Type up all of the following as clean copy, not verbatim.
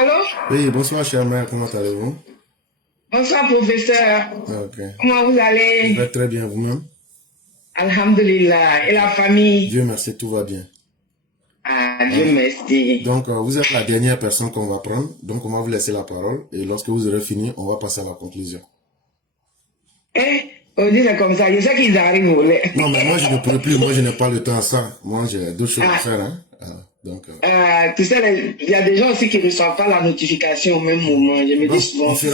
Allô? Oui, bonsoir, chère mère, comment allez-vous? Bonsoir, professeur. Ok. Comment vous Je allez? vais très bien, vous-même? Alhamdulillah. Et la famille? Dieu merci, tout va bien. Ah, Dieu merci. Donc, vous êtes la dernière personne qu'on va prendre, donc on va vous laisser la parole, et lorsque vous aurez fini, on va passer à la conclusion. On dit ça comme ça. Je sais qu'ils arrivent au lait. Non, mais moi, je ne peux plus, moi, je n'ai pas le temps à ça. Moi, j'ai d'autres choses à faire, hein. Donc, tu sais, il y a des gens aussi qui ne reçoivent pas la notification au même moment. Je me dis souvent, s'il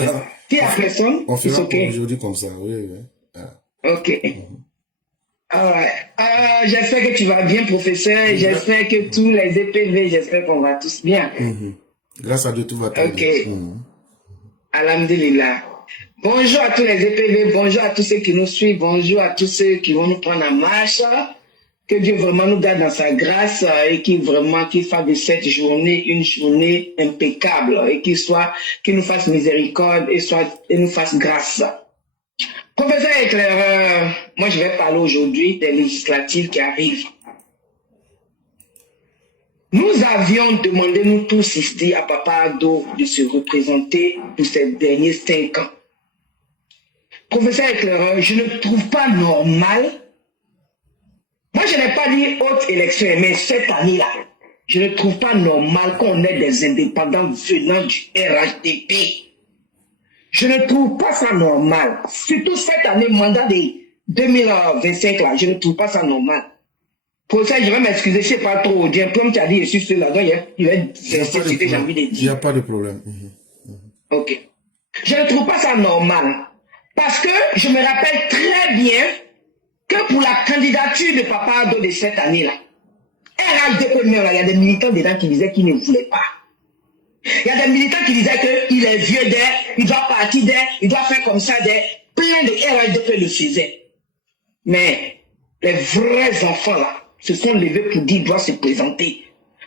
y a personne, on fera OK. pour aujourd'hui comme ça, oui. OK. J'espère que tu vas bien, professeur. J'espère que tous les EPV, j'espère qu'on va tous bien. Grâce à Dieu, tout va très bien. Alhamdulillah. Bonjour à tous les EPV, bonjour à tous ceux qui nous suivent, bonjour à tous ceux qui vont nous prendre en marche. Que Dieu vraiment nous garde dans sa grâce et qu'il fasse de cette journée une journée impeccable et qu'il nous fasse miséricorde et nous fasse grâce. Professeur éclaireur, moi je vais parler aujourd'hui des législatives qui arrivent. Nous avions demandé, nous tous ici, à Papa Ado de se représenter pour ces derniers 5 ans. Professeur éclaireur, je ne trouve pas normal. Moi, je n'ai pas dit haute élection, mais cette année-là, je ne trouve pas normal qu'on ait des indépendants venant du RHDP. Je ne trouve pas ça normal. Surtout cette année, mandat de 2025, là, je ne trouve pas ça normal. Pour ça, je vais m'excuser, je ne sais pas trop. Comme tu as dit, je suis seul là-dedans, il y a ce que j'ai envie de dire. Il n'y a pas de problème. Ok. Je ne trouve pas ça normal. Parce que je me rappelle très bien que pour la candidature de Papa Ado de cette année-là, RHDP, il y a des militants dedans qui disaient qu'ils ne voulaient pas. Il y a des militants qui disaient qu'il est vieux d'air, il doit partir d'air, il doit faire comme ça d'air. Plein de RHDP le faisaient. Mais les vrais enfants là se sont levés pour dire qu'il doit se présenter.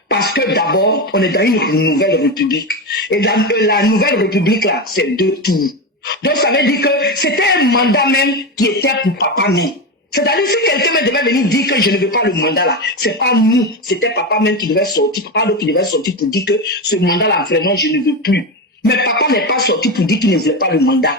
Parce que d'abord, on est dans une nouvelle république. Et la nouvelle république là, c'est 2 tours. Donc ça veut dire que c'était un mandat même qui était pour papa même. C'est-à-dire si quelqu'un devait venir dire que je ne veux pas le mandat là, c'est pas nous, c'était papa même qui devait sortir, papa qui devait sortir pour dire que ce mandat là vraiment je ne veux plus. Mais papa n'est pas sorti pour dire qu'il ne voulait pas le mandat.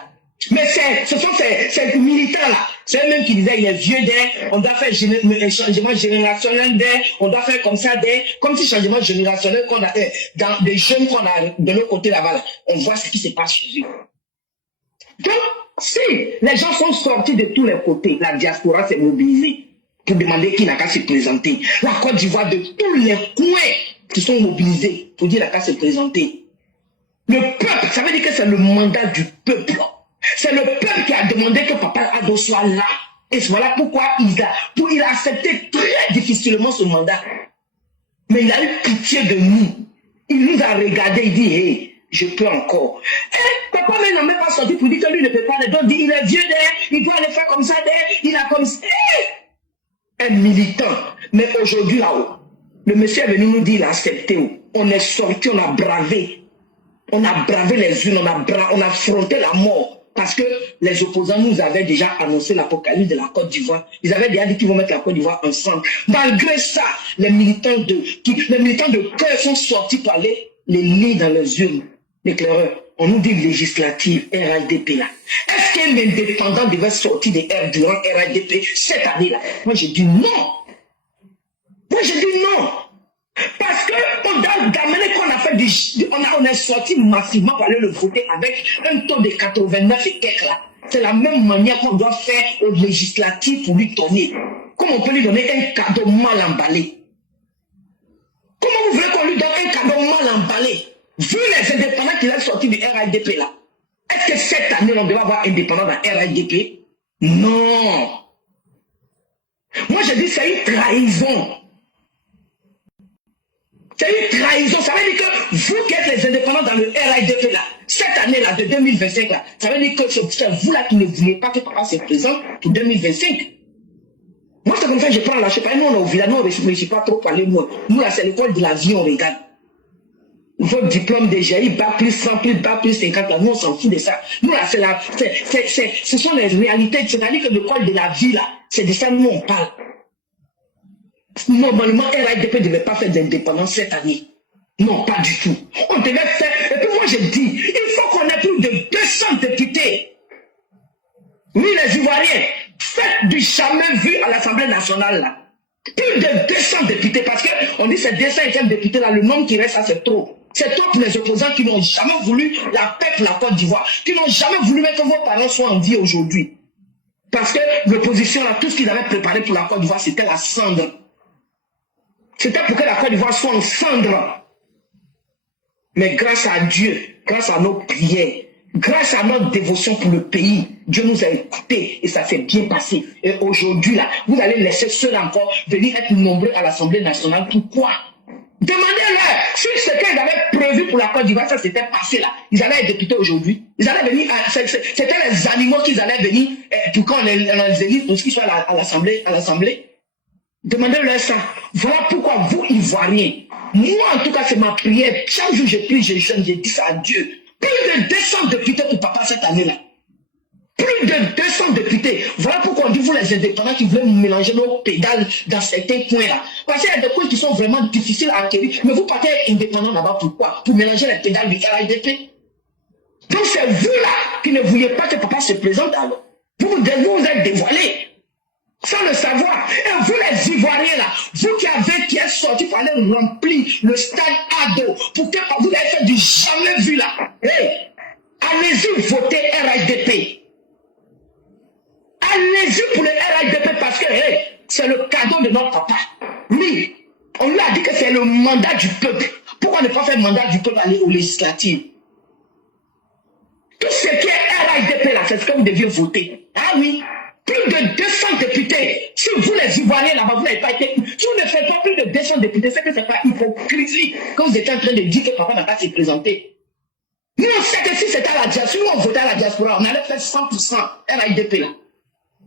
Mais ce sont ces militants là, c'est eux-mêmes qui disaient il est vieux d'air, on doit faire changement générationnel d'air, on doit faire comme ça d'air, comme si changement générationnel qu'on a dans des jeunes qu'on a de l'autre côté là-bas, là, on voit ce qui se passe chez eux. Donc, si les gens sont sortis de tous les côtés, la diaspora s'est mobilisée pour demander qui n'a qu'à se présenter. La Côte d'Ivoire de tous les coins qui sont mobilisés pour dire qu'il n'a qu'à se présenter. Le peuple, ça veut dire que c'est le mandat du peuple. C'est le peuple qui a demandé que Papa Ado soit là. Et voilà pourquoi il a accepté très difficilement ce mandat. Mais il a eu pitié de nous. Il nous a regardé, il dit, hey, je peux encore. Et papa même n'a même pas sorti pour dire que lui ne peut pas. Donc il est vieux d'air, il doit aller faire comme ça d'air, il a comme ça. Un militant. Mais aujourd'hui là-haut, le monsieur est venu nous dire, il a accepté. On est sorti, on a bravé. On a bravé les unes, on a affronté la mort. Parce que les opposants nous avaient déjà annoncé l'apocalypse de la Côte d'Ivoire. Ils avaient déjà dit qu'ils vont mettre la Côte d'Ivoire ensemble. Malgré ça, les militants de cœur sont sortis pour aller les lire dans les urnes. L'éclaireur, on nous dit législative, RHDP là. Est-ce qu'un indépendant devait sortir de durant RHDP cette année-là? Moi j'ai dit non. Moi j'ai dit non. Parce que d'amener qu'on a fait on est sorti massivement pour aller le voter avec un taux de 89 et quelques là. C'est la même manière qu'on doit faire aux législatives pour lui donner. Comme on peut lui donner un cadeau mal emballé. Comment vous voulez qu'on lui donne un cadeau mal emballé? Vu les indépendants qui sont sortis du RHDP là, est-ce que cette année on doit avoir indépendant dans RHDP? Non. Moi je dis c'est une trahison. C'est une trahison. Ça veut dire que vous qui êtes les indépendants dans le RHDP là, cette année-là de 2025 là, ça veut dire que c'est vous là qui ne voulez pas que papa se présente pour 2025. Moi c'est comme ça que je prends la chose. Nous on est au village, nous on ne réfléchit pas trop parler moi. Nous là c'est l'école de la vie, on regarde. Votre diplôme de GI, bac plus 100, plus bac plus 50 là, nous on s'en fout de ça. Nous là ce sont les réalités. C'est-à-dire que l'école de la vie là, c'est de ça nous on parle. Normalement, RHDP ne devait pas faire d'indépendance cette année. Non, pas du tout. On devait faire, je dis, il faut qu'on ait plus de 200 députés. Oui, les Ivoiriens, faites du jamais vu à l'Assemblée nationale, là. Plus de 200 députés, parce qu'on dit ces 200 députés, là, le nombre qui reste, ça, c'est trop. C'est trop pour les opposants qui n'ont jamais voulu la paix pour la Côte d'Ivoire, qui n'ont jamais voulu même que vos parents soient en vie aujourd'hui. Parce que l'opposition, là, tout ce qu'ils avaient préparé pour la Côte d'Ivoire, c'était la cendre. C'était pour que la Côte d'Ivoire soit en cendre. Mais grâce à Dieu, grâce à nos prières, grâce à notre dévotion pour le pays, Dieu nous a écoutés et ça s'est bien passé. Et aujourd'hui, là, vous allez laisser ceux encore venir être nombreux à l'Assemblée nationale. Pourquoi? Demandez-leur si ce qu'ils avaient prévu pour la Côte d'Ivoire, ça s'était passé là. Ils allaient être députés aujourd'hui. Ils allaient venir, c'était les animaux qu'ils allaient venir pour qu'on les élise, pour qu'ils soient à l'Assemblée. Demandez-leur ça. Voilà pourquoi vous, Ivoiriens, moi en tout cas, c'est ma prière. Chaque jour je prie, je jeûne, je dis ça à Dieu. Plus de 200 députés pour papa cette année-là. Plus de 200 députés. Voilà pourquoi on dit, vous les indépendants qui voulaient mélanger nos pédales dans certains points-là. Parce qu'il y a des points qui sont vraiment difficiles à acquérir. Mais vous partez indépendants là-bas, pourquoi? Pour mélanger les pédales du RIDP. Donc c'est vous-là qui ne vouliez pas que papa se présente alors. Vous êtes dévoilés. Sans le savoir. Et vous les Ivoiriens là, vous qui êtes sortis pour aller remplir le stade Ado, pour que vous avez fait du jamais vu là. Hey, allez-y voter RIDP. Allez-y pour le RIDP parce que hey, c'est le cadeau de notre papa. Oui, on lui a dit que c'est le mandat du peuple. Pourquoi ne pas faire le mandat du peuple aller aux législatives? Tout ce qui est RIDP là, c'est ce que vous deviez voter. Ah oui. Plus de 200 députés. Si vous les Ivoiriens là-bas, vous n'avez pas été... Si vous ne faites pas plus de 200 députés, c'est que c'est pas hypocrisie que vous êtes en train de dire que papa n'a pas se présenter. Nous, on sait que si c'était à la diaspora, si nous on votait à la diaspora, on allait faire 100% RIDP là.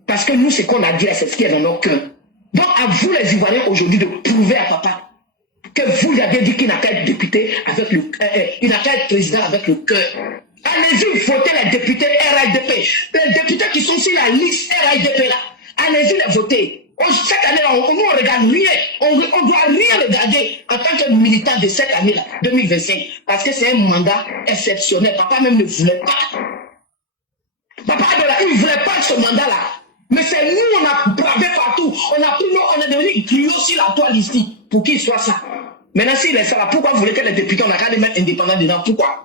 Parce que nous, ce qu'on a dit, c'est ce qui est dans nos cœurs. Donc, à vous les Ivoiriens aujourd'hui de prouver à papa que vous lui avez dit qu'il n'a qu'à être député avec le... il n'a qu'à être président avec le cœur. Allez-y voter les députés RIDP. Les députés qui sont sur la liste RIDP là. Allez-y les voter. Cette année-là, on ne regarde rien. On ne doit rien regarder en tant que militant de cette année-là, 2025. Parce que c'est un mandat exceptionnel. Papa même ne voulait pas. Papa il ne voulait pas ce mandat-là. Mais c'est nous, on a bravé partout. On est devenu grillot sur la toile ici. Pour qu'il soit ça. Maintenant, s'il est ça là, pourquoi vous voulez que les députés, on a qu'à les mettre indépendants dedans? Pourquoi?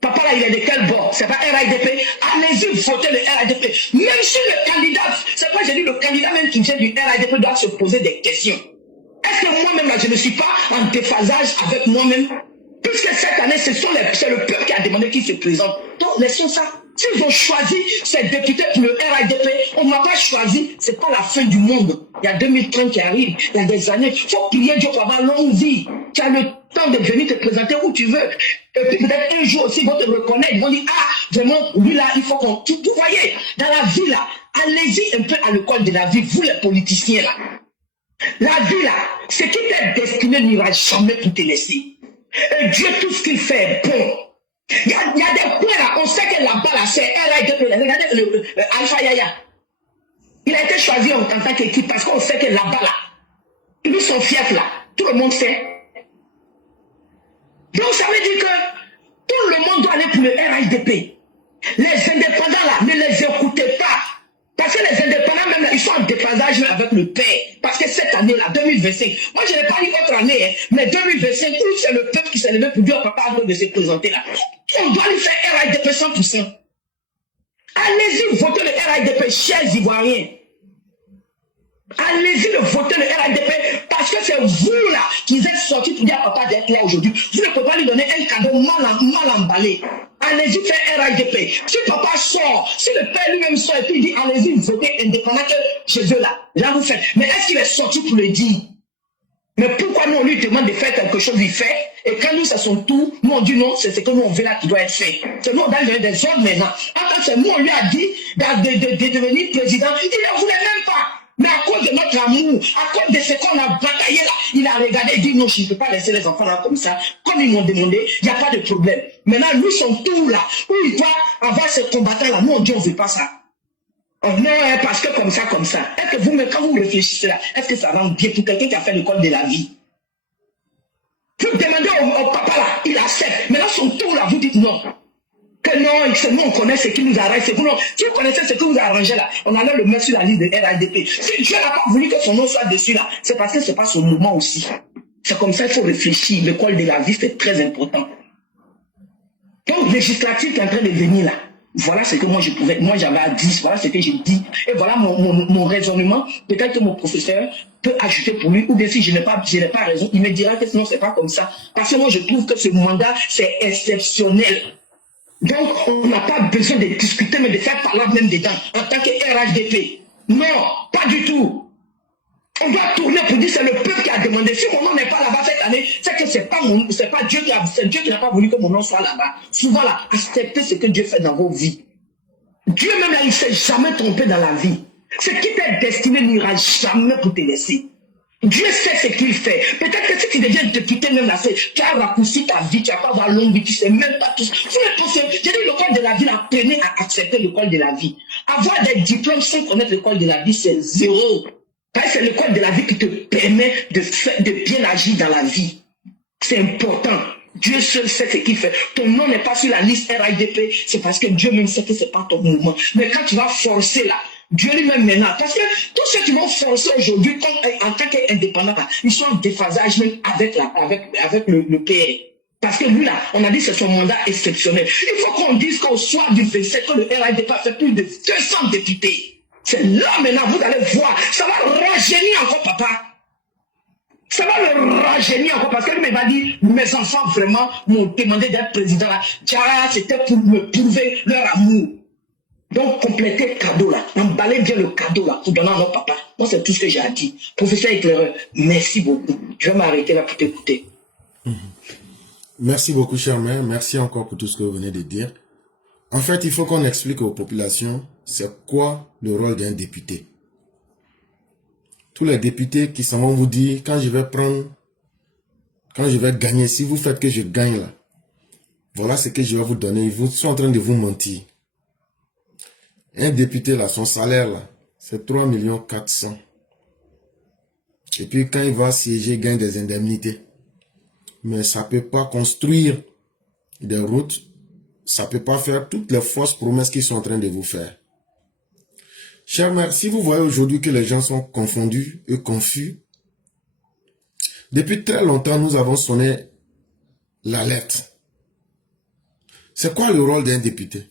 Papa là, il est de quel bord? C'est pas RIDP. Allez-y voter le RIDP. Même si le candidat, c'est pas j'ai dit le candidat même qui vient du RIDP doit se poser des questions. Est-ce que moi-même là, je ne suis pas en déphasage avec moi-même? Puisque cette année, c'est le peuple qui a demandé qu'il se présente. Donc, laissons ça. S'ils ont choisi ces députés pour le RIDP, on ne m'a pas choisi, c'est pas la fin du monde. Il y a 2030 qui arrive, il y a des années. Il faut prier Dieu pour avoir longue vie. Tu as le temps de venir te présenter où tu veux. Et puis peut-être un jour aussi, ils vont te reconnaître. Ils vont dire, ah, vraiment, lui là, il faut qu'on... Vous voyez, dans la vie là, allez-y un peu à l'école de la vie, vous les politiciens là. La vie là, ce qui t'est destiné n'ira jamais pour te laisser. Et Dieu, tout ce qu'il fait est bon. Il y a des points là, on sait que là-bas là, c'est RIDP. Regardez Alpha Yaya. Il a été choisi en tant qu'équipe parce qu'on sait que là-bas là, ils sont fiers là. Tout le monde sait. Donc ça veut dire que tout le monde doit aller pour le RIDP. Les indépendants là, ne les écoutez pas. Parce que les indépendants même là, ils sont en déphasage avec le père. Parce que cette année là, 2025, moi je n'ai pas dit autre année, hein, mais 2025, c'est le peuple qui s'est levé pour dire au papa avant de se présenter là. On doit lui faire RIDP 100%. Allez-y voter le RIDP, chers Ivoiriens. Allez-y de voter le RIDP parce que c'est vous là qui êtes sortis pour dire à papa d'être là aujourd'hui. Vous ne pouvez pas lui donner un cadeau mal emballé. Allez-y faire RIDP. Si papa sort, si le père lui-même sort et puis il dit allez-y voter indépendant que chez eux là, là vous faites. Mais est-ce qu'il est sorti pour le dire? Mais pourquoi nous on lui demande de faire quelque chose, il fait, et quand nous c'est son tour, nous on dit non, c'est ce que nous on veut là qui doit être fait. C'est nous on donne des ordres maintenant. Quand c'est nous on lui a dit de devenir président, il ne voulait même pas. Mais à cause de notre amour, à cause de ce qu'on a bataillé là, il a regardé et dit non, je ne peux pas laisser les enfants là comme ça. Comme ils m'ont demandé, il n'y a pas de problème. Maintenant, lui, son tour là, où il doit avoir ce combattant là, nous on dit on ne veut pas ça. Oh non, parce que comme ça. Est-ce que vous, quand vous réfléchissez là, est-ce que ça rend bien pour quelqu'un qui a fait l'école de la vie? Vous demandez au papa là, il accepte. Maintenant, son tour là, vous dites non. Que non, c'est nous, on connaît ce qui nous arrange. C'est vous, non. Si vous connaissez ce qui vous arrangeait là, on allait le mettre sur la liste de RHDP. Si Dieu n'a pas voulu que son nom soit dessus là, c'est parce que c'est pas son moment aussi. C'est comme ça, il faut réfléchir. L'école de la vie, c'est très important. Donc, législatif qui est en train de venir là, voilà ce que moi je pouvais, moi j'avais à dire, voilà ce que j'ai dit, et voilà mon raisonnement. Peut-être que mon professeur peut ajouter pour lui, ou bien si je n'ai pas raison, il me dira que sinon c'est pas comme ça. Parce que moi je trouve que ce mandat, c'est exceptionnel. Donc, on n'a pas besoin de discuter, mais de faire parler même dedans, en tant que RHDP. Non, pas du tout. On doit tourner pour dire c'est le peuple qui a demandé. Si mon nom n'est pas là-bas cette année, c'est que c'est pas Dieu qui n'a pas voulu que mon nom soit là-bas. Souvent là, acceptez ce que Dieu fait dans vos vies. Dieu même là, il ne s'est jamais trompé dans la vie. Ce qui t'est destiné n'ira jamais pour te laisser. Dieu sait ce qu'il fait. Peut-être que si tu deviens député même là, tu as raccourci ta vie, tu n'as pas avoir longue vie, tu ne sais même pas tout. J'ai dit l'école de la vie, apprenez à accepter l'école de la vie. Avoir des diplômes sans connaître l'école de la vie, c'est zéro. C'est l'école de la vie qui te permet de bien agir dans la vie. C'est important. Dieu seul sait ce qu'il fait. Ton nom n'est pas sur la liste RHDP, c'est parce que Dieu même sait que ce n'est pas ton mouvement. Mais quand tu vas forcer là, Dieu lui-même maintenant, parce que tous ceux qui vont forcer aujourd'hui en tant qu'indépendants, ils sont en déphasage même avec le PR. Parce que lui là, on a dit que c'est son mandat exceptionnel. Il faut qu'on dise qu'au soir du 27, que le RHDP a fait plus de 200 députés. C'est là maintenant, vous allez voir, ça va rajeunir encore papa. Ça va le rajeunir encore parce que lui m'a dit, mes enfants vraiment m'ont demandé d'être président là. C'était pour me prouver leur amour. Donc complétez le cadeau là, emballez bien le cadeau là pour donner à notre papa. Moi c'est tout ce que j'ai à dire. Professeur éclaireur, merci beaucoup. Je vais m'arrêter là pour t'écouter. Merci beaucoup cher maire, merci encore pour tout ce que vous venez de dire. En fait, il faut qu'on explique aux populations c'est quoi le rôle d'un député. Tous les députés qui s'en vont vous dire, quand je vais gagner, si vous faites que je gagne là, voilà ce que je vais vous donner. Ils sont en train de vous mentir. Un député là, son salaire là, c'est 3 400 000. Et puis quand il va siéger, il gagne des indemnités. Mais ça ne peut pas construire des routes. Ça ne peut pas faire toutes les fausses promesses qu'ils sont en train de vous faire. Cher maire, si vous voyez aujourd'hui que les gens sont confondus et confus, depuis très longtemps, nous avons sonné l'alerte. C'est quoi le rôle d'un député?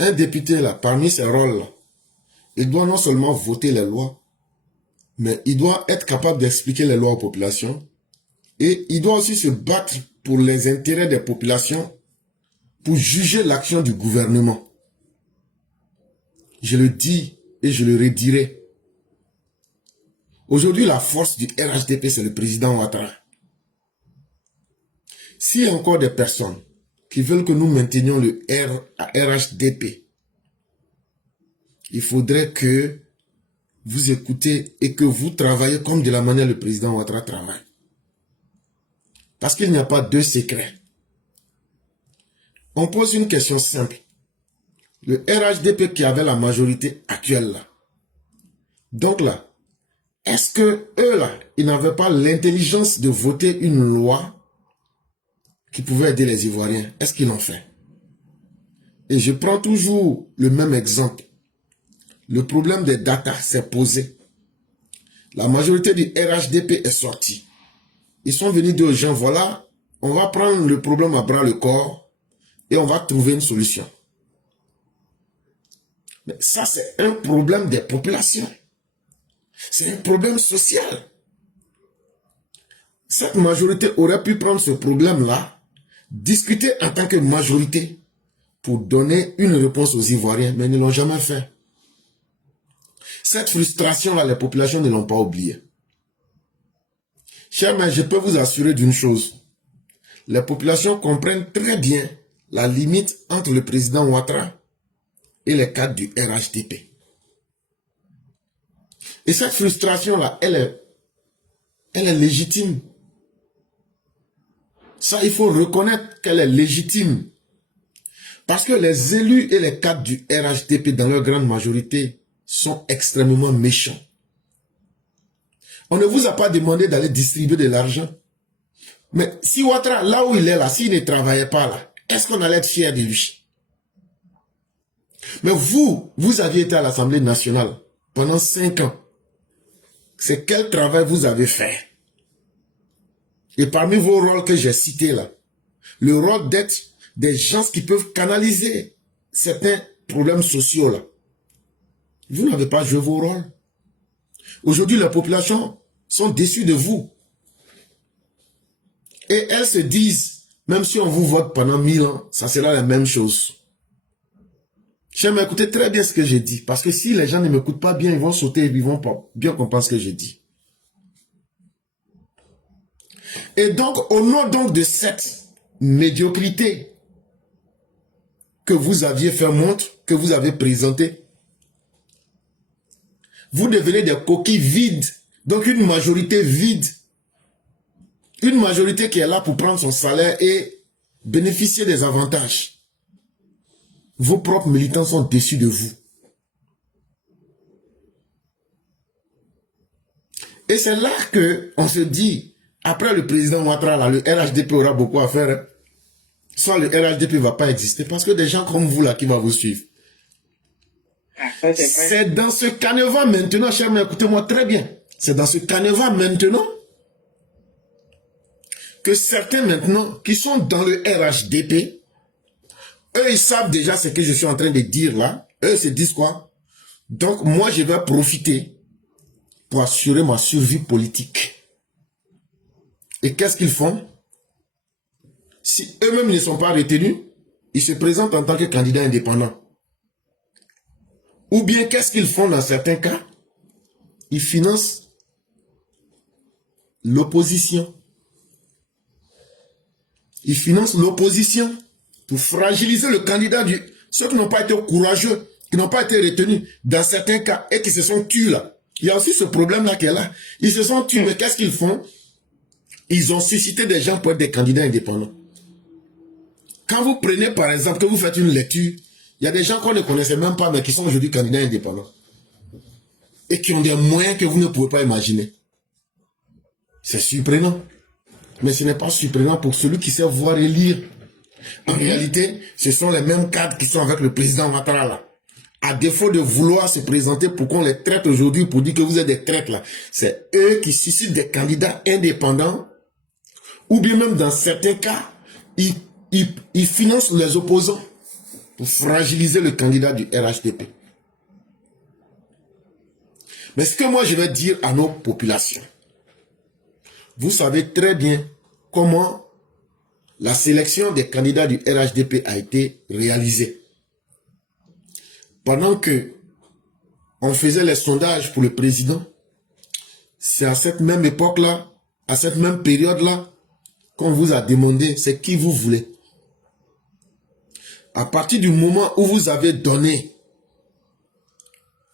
Un député, là, parmi ses rôles, là, il doit non seulement voter les lois, mais il doit être capable d'expliquer les lois aux populations et il doit aussi se battre pour les intérêts des populations pour juger l'action du gouvernement. Je le dis et je le redirai. Aujourd'hui, la force du RHDP, c'est le président Ouattara. S'il y a encore des personnes qui veulent que nous maintenions le RHDP, il faudrait que vous écoutez et que vous travaillez comme de la manière le président Ouattara travaille. Parce qu'il n'y a pas de secret. On pose une question simple. Le RHDP qui avait la majorité actuelle là. Donc là, est-ce que eux là, ils n'avaient pas l'intelligence de voter une loi qui pouvait aider les Ivoiriens? Est-ce qu'ils l'ont fait? Et je prends toujours le même exemple. Le problème des data s'est posé. La majorité du RHDP est sortie. Ils sont venus dire aux gens, voilà, on va prendre le problème à bras le corps et on va trouver une solution. Mais ça, c'est un problème des populations. C'est un problème social. Cette majorité aurait pu prendre ce problème-là, discuter en tant que majorité pour donner une réponse aux Ivoiriens, mais ils ne l'ont jamais fait. Cette frustration-là, les populations ne l'ont pas oubliée. Chers mais je peux vous assurer d'une chose. Les populations comprennent très bien la limite entre le président Ouattara et les cadres du RHDP. Et cette frustration-là, elle est légitime. Ça, il faut reconnaître qu'elle est légitime. Parce que les élus et les cadres du RHDP, dans leur grande majorité, sont extrêmement méchants. On ne vous a pas demandé d'aller distribuer de l'argent Mais si Ouattara, là où il est là, s'il ne travaillait pas là, est-ce qu'on allait être fier de lui? Mais vous aviez été à l'Assemblée nationale pendant 5 ans. C'est quel travail vous avez fait? Et parmi vos rôles que j'ai cités là, le rôle d'être des gens qui peuvent canaliser certains problèmes sociaux là, vous n'avez pas joué vos rôles. Aujourd'hui, les populations sont déçues de vous. Et elles se disent, même si on vous vote pendant 1000 ans, ça sera la même chose. J'aime écouter très bien ce que j'ai dit, parce que si les gens ne m'écoutent pas bien, ils vont sauter et ils vont pas bien comprendre ce que j'ai dit. Et donc, au nom donc de cette médiocrité que vous aviez fait montre, que vous avez présenté, vous devenez des coquilles vides, donc une majorité vide, une majorité qui est là pour prendre son salaire et bénéficier des avantages. Vos propres militants sont déçus de vous. Et c'est là qu'on se dit, après le président Ouattara, le RHDP aura beaucoup à faire. Hein. Soit le RHDP ne va pas exister, parce que des gens comme vous là qui vont vous suivre. C'est dans ce canevas maintenant, chers amis, écoutez-moi très bien. C'est dans ce canevas maintenant que certains maintenant qui sont dans le RHDP, eux ils savent déjà ce que je suis en train de dire là. Eux se disent quoi? Donc moi je vais profiter pour assurer ma survie politique. Et qu'est-ce qu'ils font? Si eux-mêmes ne sont pas retenus, ils se présentent en tant que candidats indépendants. Ou bien qu'est-ce qu'ils font dans certains cas? Ils financent l'opposition. Ils financent l'opposition pour fragiliser le candidat du... Ceux qui n'ont pas été courageux, qui n'ont pas été retenus dans certains cas et qui se sont tués là. Il y a aussi ce problème-là qui est là. Ils se sont tués, mais qu'est-ce qu'ils font? Ils ont suscité des gens pour être des candidats indépendants. Quand vous prenez par exemple, que vous faites une lecture, il y a des gens qu'on ne connaissait même pas, mais qui sont aujourd'hui candidats indépendants. Et qui ont des moyens que vous ne pouvez pas imaginer. C'est surprenant. Mais ce n'est pas surprenant pour celui qui sait voir et lire. En réalité, ce sont les mêmes cadres qui sont avec le président Ouattara là. À défaut de vouloir se présenter pour qu'on les traite aujourd'hui, pour dire que vous êtes des traites là, c'est eux qui suscitent des candidats indépendants, ou bien même dans certains cas, ils financent les opposants pour fragiliser le candidat du RHDP. Mais ce que moi je vais dire à nos populations, vous savez très bien comment la sélection des candidats du RHDP a été réalisée. Pendant que on faisait les sondages pour le président, c'est à cette même époque-là, à cette même période-là, qu'on vous a demandé c'est qui vous voulez. À partir du moment où vous avez donné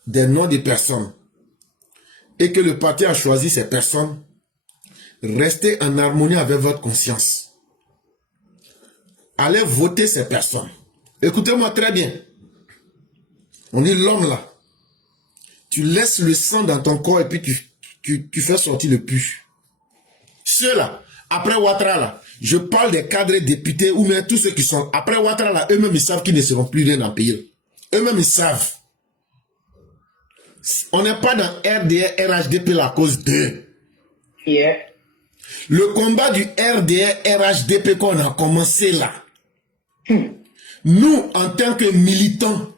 des noms de personnes et que le parti a choisi ces personnes, restez en harmonie avec votre conscience. Allez voter ces personnes. Écoutez-moi très bien. On dit l'homme là. Tu laisses le sang dans ton corps et puis tu fais sortir le pus. Ceux-là, après Ouattara là, je parle des cadres députés ou même tous ceux qui sont après Ouattara là, eux-mêmes ils savent qu'ils ne seront plus rien dans le pays. Eux-mêmes ils savent. On n'est pas dans RDR, RHDP là, à cause d'eux. Yeah. Le combat du RDR, RHDP qu'on a commencé là. Nous, en tant que militants,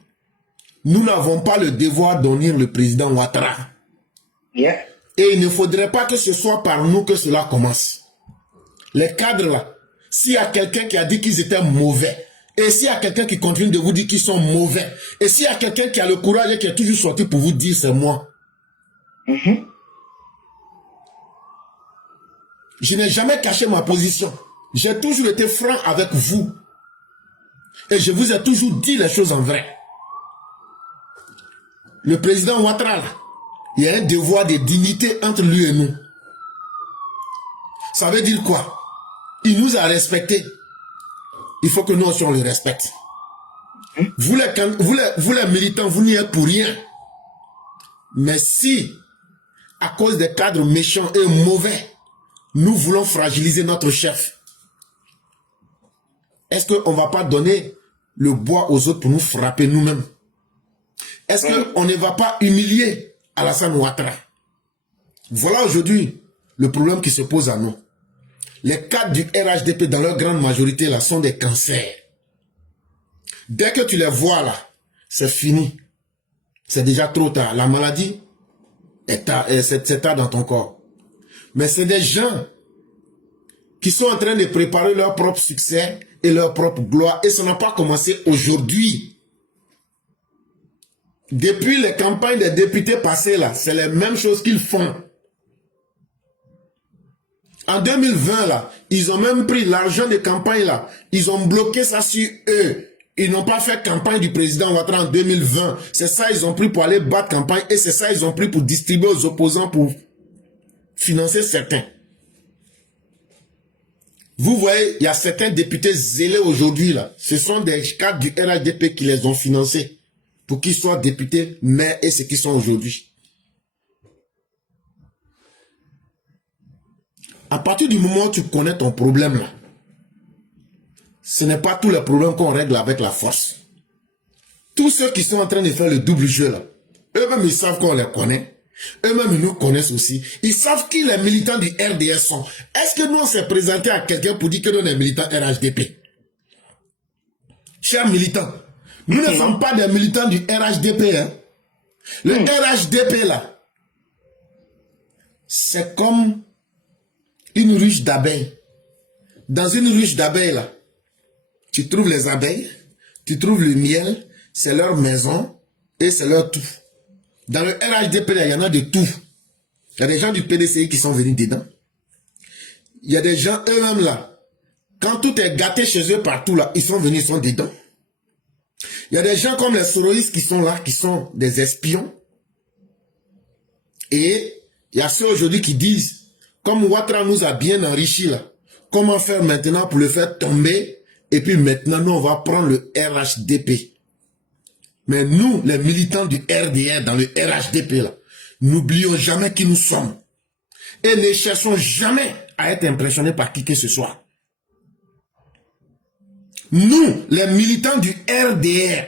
nous n'avons pas le devoir d'honner le président Ouattara. Yeah. Et il ne faudrait pas que ce soit par nous que cela commence. Les cadres là, s'il y a quelqu'un qui a dit qu'ils étaient mauvais, et s'il y a quelqu'un qui continue de vous dire qu'ils sont mauvais, et s'il y a quelqu'un qui a le courage et qui est toujours sorti pour vous dire c'est moi. Je n'ai jamais caché ma position. J'ai toujours été franc avec vous. Et je vous ai toujours dit les choses en vrai. Le président Ouattara là, il y a un devoir de dignité entre lui et nous. Ça veut dire quoi? Il nous a respectés. Il faut que nous aussi on le respecte. Vous les militants, vous n'y êtes pour rien. Mais si, à cause des cadres méchants et mauvais, nous voulons fragiliser notre chef. Est-ce qu'on ne va pas donner le bois aux autres pour nous frapper nous-mêmes? Est-ce qu'on ne va pas humilier Alassane Ouattara? Voilà aujourd'hui le problème qui se pose à nous. Les cadres du RHDP, dans leur grande majorité, là, sont des cancers. Dès que tu les vois là, c'est fini. C'est déjà trop tard. La maladie c'est tard dans ton corps. Mais c'est des gens qui sont en train de préparer leur propre succès et leur propre gloire. Et ça n'a pas commencé aujourd'hui. Depuis les campagnes des députés passées là, c'est les mêmes choses qu'ils font. En 2020 là, ils ont même pris l'argent de campagne là. Ils ont bloqué ça sur eux. Ils n'ont pas fait campagne du président Ouattara en 2020. C'est ça ils ont pris pour aller battre campagne. Et c'est ça ils ont pris pour distribuer aux opposants pour financer certains. Vous voyez, il y a certains députés zélés aujourd'hui là. Ce sont des cadres du RHDP qui les ont financés pour qu'ils soient députés, maires et ce qu'ils sont aujourd'hui. À partir du moment où tu connais ton problème là, ce n'est pas tous les problèmes qu'on règle avec la force. Tous ceux qui sont en train de faire le double jeu là, eux-mêmes ils savent qu'on les connaît. Eux-mêmes ils nous connaissent aussi. Ils savent qui les militants du RDS sont. Est-ce que nous on s'est présenté à quelqu'un pour dire que nous on est militants RHDP? Chers militants, nous ne sommes pas des militants du RHDP. Hein. Le RHDP là, c'est comme une ruche d'abeilles. Dans une ruche d'abeilles là, tu trouves les abeilles, tu trouves le miel, c'est leur maison et c'est leur tout. Dans le RHDP, il y en a de tout. Il y a des gens du PDCI qui sont venus dedans. Il y a des gens eux-mêmes là. Quand tout est gâté chez eux partout là, ils sont venus, ils sont dedans. Il y a des gens comme les soroïstes qui sont là, qui sont des espions. Et il y a ceux aujourd'hui qui disent, comme Ouattara nous a bien enrichi là, comment faire maintenant pour le faire tomber? Et puis maintenant, nous, on va prendre le RHDP. Mais nous, les militants du RDR, dans le RHDP, là, n'oublions jamais qui nous sommes. Et ne cherchons jamais à être impressionnés par qui que ce soit. Nous, les militants du RDR,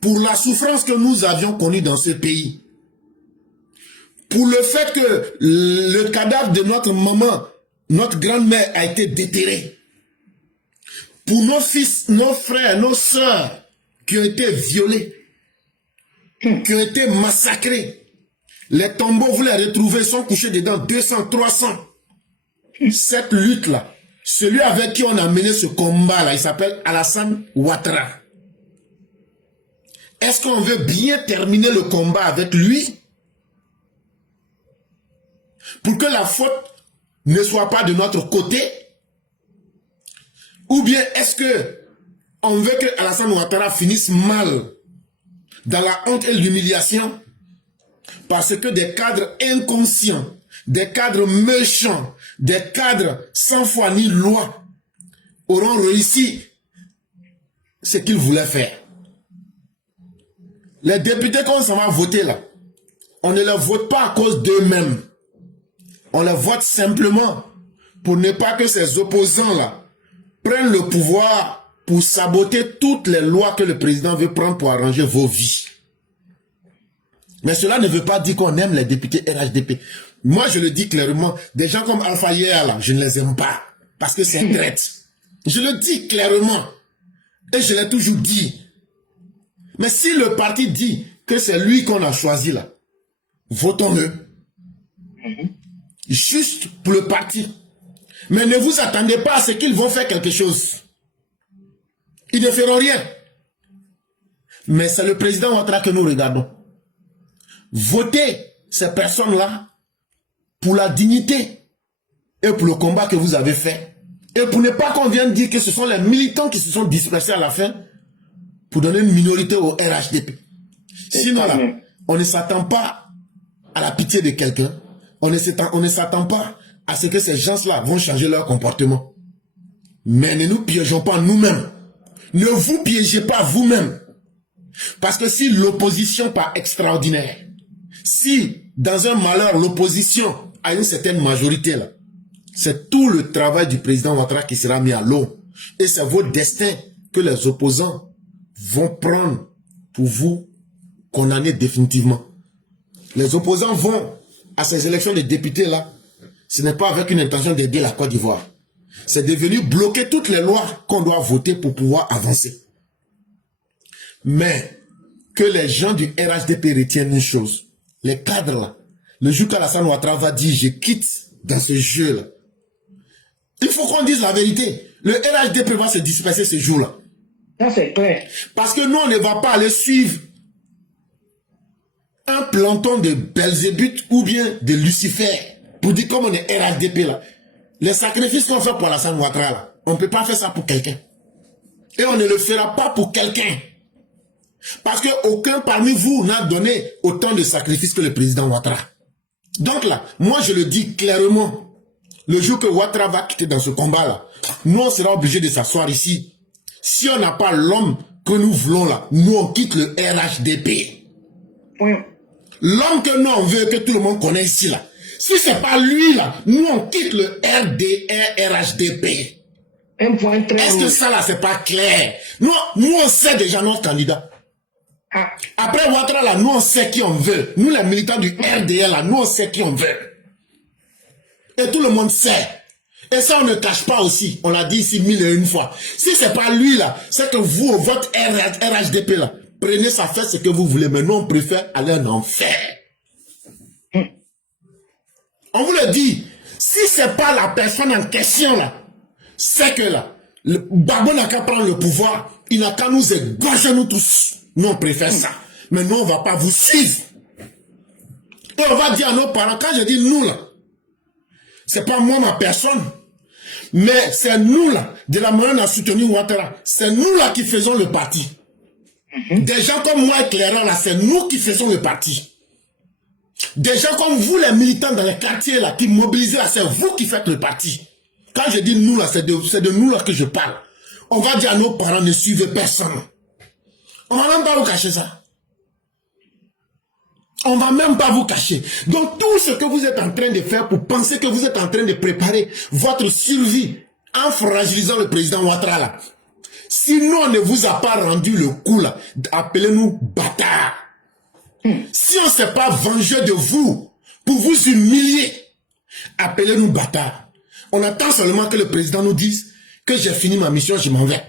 pour la souffrance que nous avions connue dans ce pays, pour le fait que le cadavre de notre maman, notre grand-mère a été déterré, pour nos fils, nos frères, nos sœurs qui ont été violés, qui ont été massacrés. Les tombeaux, vous les retrouvez, sont couchés dedans 200, 300. Cette lutte-là, celui avec qui on a mené ce combat-là, il s'appelle Alassane Ouattara. Est-ce qu'on veut bien terminer le combat avec lui? Pour que la faute ne soit pas de notre côté? Ou bien est-ce que on veut que Alassane Ouattara finisse mal dans la honte et l'humiliation parce que des cadres inconscients, des cadres méchants, des cadres sans foi ni loi auront réussi ce qu'ils voulaient faire? Les députés qu'on s'en va voter là, on ne les vote pas à cause d'eux-mêmes. On les vote simplement pour ne pas que ces opposants là prennent le pouvoir pour saboter toutes les lois que le président veut prendre pour arranger vos vies. Mais cela ne veut pas dire qu'on aime les députés RHDP. Moi, je le dis clairement, des gens comme Alpha Hier, là, je ne les aime pas. Parce que c'est un traître. Je le dis clairement. Et je l'ai toujours dit. Mais si le parti dit que c'est lui qu'on a choisi là, votons-le. Juste pour le parti. Mais ne vous attendez pas à ce qu'ils vont faire quelque chose. Ils ne feront rien. Mais c'est le président Ouattara que nous regardons. Votez ces personnes-là pour la dignité et pour le combat que vous avez fait. Et pour ne pas qu'on vienne dire que ce sont les militants qui se sont dispersés à la fin pour donner une minorité au RHDP. Sinon là, on ne s'attend pas à la pitié de quelqu'un. On ne s'attend pas à ce que ces gens-là vont changer leur comportement. Mais ne nous piégeons pas nous-mêmes. Ne vous piégez pas vous-même. Parce que si l'opposition part extraordinaire, si dans un malheur l'opposition a une certaine majorité là, C'est tout le travail du président Ouattara qui sera mis à l'eau. Et c'est votre destin que les opposants vont prendre pour vous condamner définitivement. Les opposants vont à ces élections de députés là. Ce n'est pas avec une intention d'aider la Côte d'Ivoire. C'est devenu bloquer toutes les lois qu'on doit voter pour pouvoir avancer. Mais que les gens du RHDP retiennent une chose. Les cadres là, le jour qu'Alassane Ouattara va dire je quitte dans ce jeu là. Il faut qu'on dise la vérité. Le RHDP va se disperser ce jour-là. Ça c'est clair. Parce que nous on ne va pas aller suivre un planton de Belzébuth ou bien de Lucifer pour dire comme on est RHDP là. Les sacrifices qu'on fait pour Alassane Ouattara là, on ne peut pas faire ça pour quelqu'un. Et on ne le fera pas pour quelqu'un. Parce qu'aucun parmi vous n'a donné autant de sacrifices que le président Ouattara. Donc là, moi je le dis clairement, le jour que Ouattara va quitter dans ce combat-là, nous on sera obligés de s'asseoir ici. Si on n'a pas l'homme que nous voulons là, nous on quitte le RHDP. Oui. L'homme que nous on veut que tout le monde connaisse ici là. Si c'est pas lui là, nous on quitte le RHDP. Un point très Est-ce que ça là c'est pas clair? Nous on sait déjà notre candidat. Ah. Après Ouattara là, nous on sait qui on veut. Nous les militants du RDR là, nous on sait qui on veut. Et tout le monde sait. Et ça on ne cache pas aussi. On l'a dit ici 1001 fois. Si c'est pas lui là, c'est que vous, votre RHDP là, prenez ça, faites ce que vous voulez. Mais nous on préfère aller en enfer. On vous le dit. Si c'est pas la personne en question là, c'est que là, le Gbagbo n'a qu'à prendre le pouvoir. Il n'a qu'à nous égorger nous tous. Nous on préfère ça. Mais nous on va pas vous suivre. Et on va dire à nos parents, quand je dis nous là, c'est pas moi ma personne. Mais c'est nous là, de la manière dont on a soutenu Ouattara, c'est nous là qui faisons le parti. Des gens comme moi éclairant là, c'est nous qui faisons le parti. Des gens comme vous les militants dans les quartiers là, qui mobilisent là, c'est vous qui faites le parti. Quand je dis nous là, c'est de nous là que je parle. On va dire à nos parents, ne suivez personne. On va même pas vous cacher ça. On va même pas vous cacher. Donc tout ce que vous êtes en train de faire pour penser que vous êtes en train de préparer votre survie en fragilisant le président Ouattara là. Si nous on ne vous a pas rendu le coup là, appelez-nous bâtards. Si on ne s'est pas vengé de vous pour vous humilier, appelez-nous bâtards. On attend seulement que le président nous dise que j'ai fini ma mission, je m'en vais.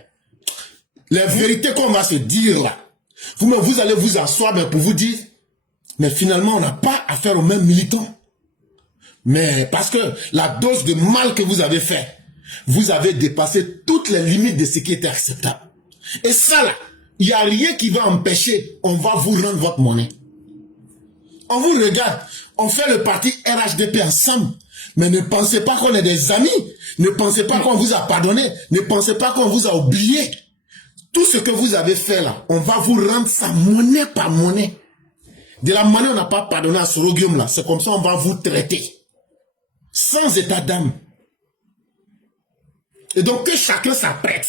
Les vérités qu'on va se dire là, vous allez vous asseoir mais pour vous dire, mais finalement on n'a pas affaire aux mêmes militants. Mais parce que la dose de mal que vous avez fait, vous avez dépassé toutes les limites de ce qui était acceptable. Et ça là, il n'y a rien qui va empêcher, on va vous rendre votre monnaie. On vous regarde, on fait le parti RHDP ensemble. Mais ne pensez pas qu'on est des amis. Ne pensez pas qu'on vous a pardonné. Ne pensez pas qu'on vous a oublié. Tout ce que vous avez fait là, on va vous rendre ça monnaie par monnaie. De la manière on n'a pas pardonné à Sorogium là, c'est comme ça on va vous traiter. Sans état d'âme. Et donc que chacun s'apprête.